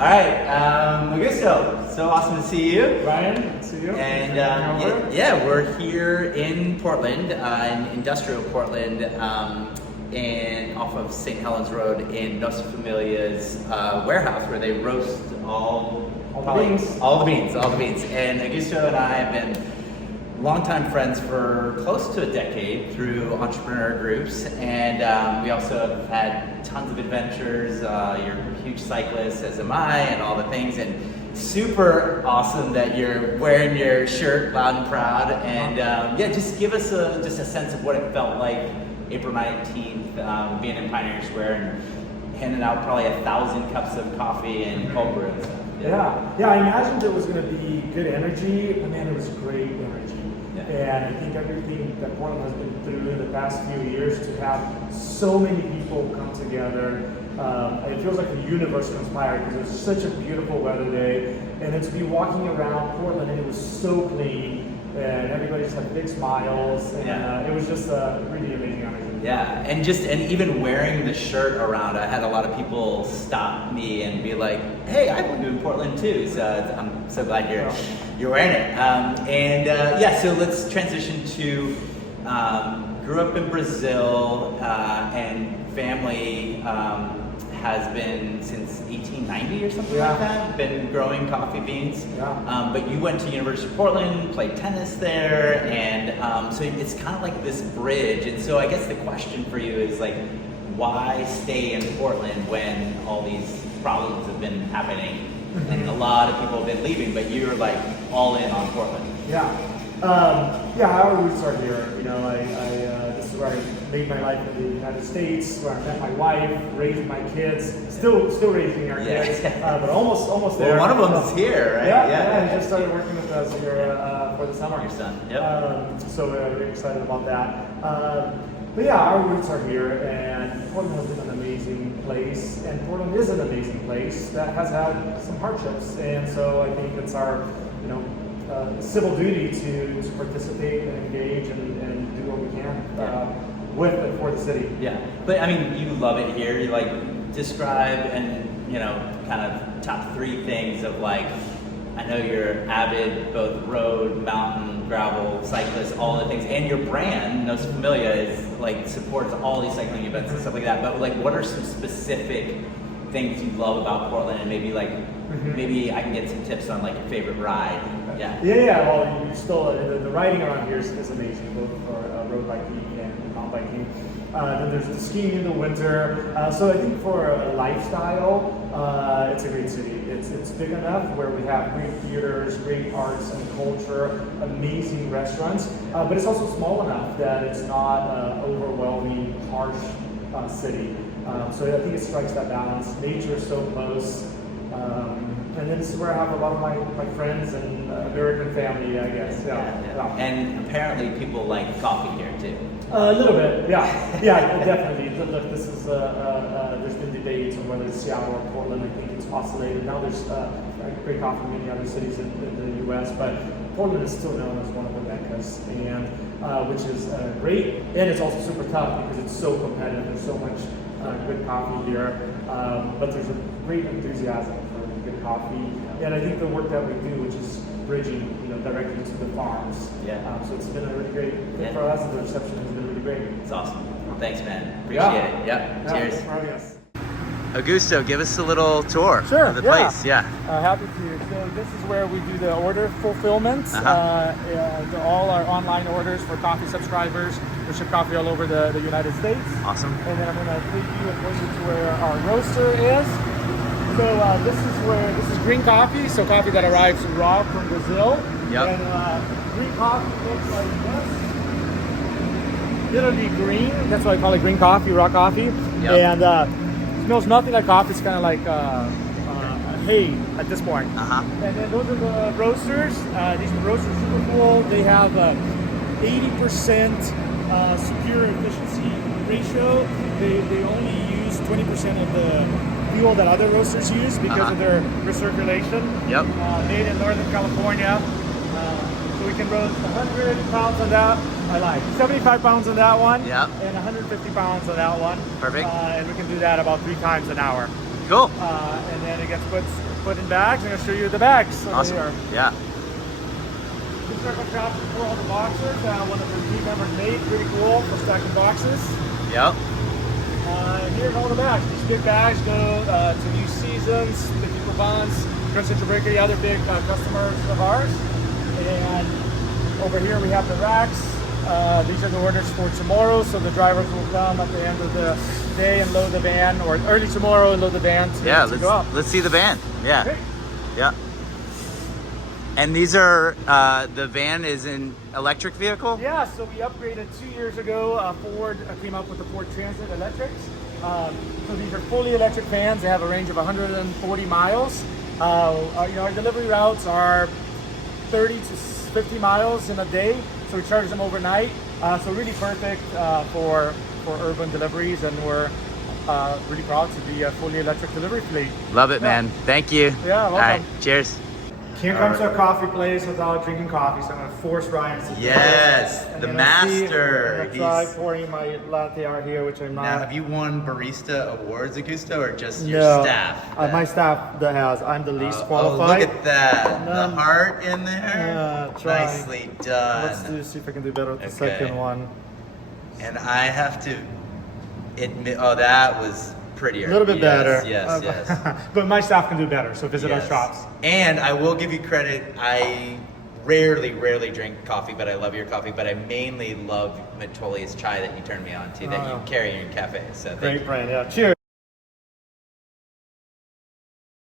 All right, Augusto, so awesome to see you. Ryan, good to see you. And yeah, we're here in Portland, in industrial Portland, and off of St. Helens Road in Nossa Familia's warehouse where they roast all the beans. And Augusto and I have been longtime friends for close to a decade through entrepreneur groups, and we also have had tons of adventures. You're a huge cyclist, as am I, and all the things, and super awesome that you're wearing your shirt loud and proud. And yeah, just give us just a sense of what it felt like April 19th, being in Pioneer Square and handing out probably 1,000 cups of coffee and cold brew and stuff. Yeah, I imagined it was going to be good energy, but man, it was great energy. Yeah. And I think everything that Portland has been through in the past few years, to have so many people come together, it feels like the universe conspired, because it was such a beautiful weather day, and then to be walking around Portland and it was so clean, and everybody just had big smiles, and it was just a really amazing energy. Yeah, and even wearing the shirt around, I had a lot of people stop me and be like, "Hey, I live in Portland too," so I'm so glad you're wearing it. Yeah, so let's transition to grew up in Brazil, and family has been since 1890 or something like that, been growing coffee beans. Yeah. But you went to University of Portland, played tennis there, and so it's kind of like this bridge. And so I guess the question for you is like, why stay in Portland when all these problems have been happening? And a lot of people have been leaving, but you're like all in on Portland. Our roots are here. You know, this is where I made my life in the United States, where I met my wife, raised my kids, still raising our kids, but almost there. Well, one of them is here, right? Yeah, he just started working with us here for the summer. Your son, yep. So we're really excited about that. But yeah, our roots are here, and Portland has been an amazing place, and Portland is an amazing place that has had some hardships, and so I think it's our, civil duty to participate and engage and do what we can with and for the city. Yeah, but I mean, you love it here. You like describe and kind of top 3 things of like. I know you're avid both road, mountain, gravel, cyclist, all the things, and your brand, Nossa Familia, is like supports all these cycling events and stuff like that. But like, what are some specific things you love about Portland, and maybe like maybe I can get some tips on like your favorite ride. Yeah. Well, you still the riding around here is amazing, both for road biking and mountain biking. Then there's the skiing in the winter. So I think for a lifestyle, it's a great city. It's big enough where we have great theaters, great arts and culture, amazing restaurants. But it's also small enough that it's not an overwhelming, harsh city. So I think it strikes that balance. Nature is so close. And then this is where I have a lot of my friends and American family, I guess. Yeah. And apparently people like coffee here too. A little bit, yeah, definitely. Look, this is there's been debates on whether it's Seattle or Portland. I think it's oscillated. Now there's great coffee in many other cities in the U.S., but Portland is still known as one of the meccas, and which is great. And it's also super tough because it's so competitive. There's so much good coffee here, but there's a great enthusiasm for good coffee. And I think the work that we do, which is bridging, directly to the farms. So it's been a really great thing for us, and the reception has been really great. It's awesome. Thanks, man. Appreciate it. Yep. Cheers. Thanks for having us. Augusto, give us a little tour of the place. Happy to. So this is where we do the order fulfillment. All our online orders for coffee subscribers. We ship coffee all over the United States. Awesome. And then I'm going to take you and point you to where our roaster is. So this is green coffee, so coffee that arrives raw from Brazil. Yep. And green coffee looks like this. Literally green, that's why I call it green coffee, raw coffee. Yep. And smells nothing like coffee, it's kind of like hay at this point. And then those are the roasters. These roasters are super cool. They have 80% superior efficiency ratio. They only use 20% of the fuel that other roasters use because of their recirculation. Made in Northern California. So we can roast 100 pounds on that. 75 pounds on that one. And 150 pounds on that one. Perfect. And we can do that about 3 times an hour. Cool. And then it gets put in bags. I'm gonna show you the bags. So Awesome. They are. Yeah. Two circle shops for all the boxes. One of the team members made, pretty cool for stacking boxes. Yep. Here's all the bags. These big bags go to New Seasons, 50 Provence, Prince Richard Bakery, other big customers of ours. And over here we have the racks. These are the orders for tomorrow, so the drivers will come at the end of the day and load the van, or early tomorrow and load the van to, Yeah, to go up. let's see the van. Yeah. Okay. Yeah. And these are, the van is an electric vehicle? Yeah, so we upgraded 2 years ago. Ford came up with the Ford Transit Electrics. So these are fully electric vans. They have a range of 140 miles. Our delivery routes are 30 to 50 miles in a day, so we charge them overnight. So really perfect for urban deliveries, and we're really proud to be a fully electric delivery fleet. Love it, man. Thank you. Yeah, welcome. All right, cheers. Can't come to a coffee place without drinking coffee, so I'm gonna force Ryan to Yes, and the then master. I'm gonna try pouring my latte out here, which I'm Now, not. have you won barista awards, Augusto, or just your No, staff? my staff that has. I'm the least Oh, qualified. look at that. None. The heart in there. Try. Nicely done. Let's see if I can do better with the Okay. second one. And I have to admit, oh, that was prettier. A little bit better. Yes, yes. But my staff can do better, so visit our Yes. shops. And I will give you credit. I rarely drink coffee, but I love your coffee. But I mainly love Metolius chai that you turned me on to, that you carry in your cafe. So thank you. Great brand, yeah. Cheers.